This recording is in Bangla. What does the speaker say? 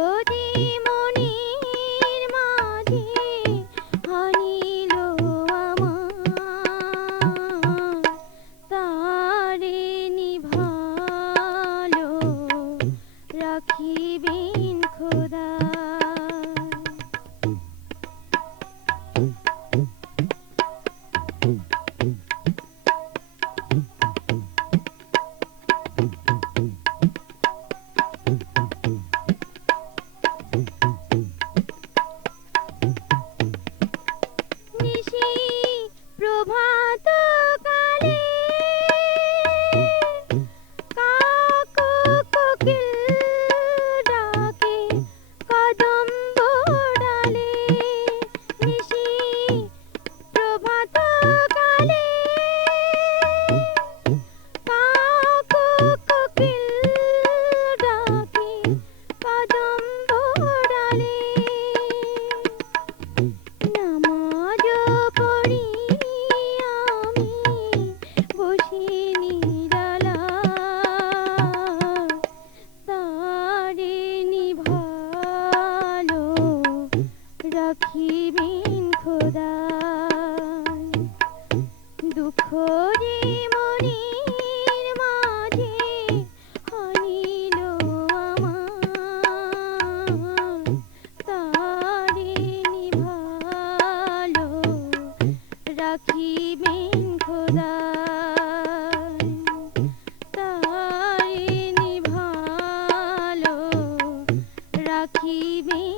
যে মনের মাঝে হারিল আমার, তারে নিভালো রাখিবেন খোদা। নিশি প্রভাত কালে কাক কোকিল ডাকে কদম্ব ডালে। নিশি প্রভাত কালে কাক কোকিল ডাকে কদম্ব ডালে। নামাজ পড়ি আমি বসি নিরালায়, তারে নিভালো রাখিবেন খোদা। দুঃখ যে মনের মাঝে হারিল আমার, তারে নিভালো রাখিবেন খোদা। তারে নিভালো রাখিবেন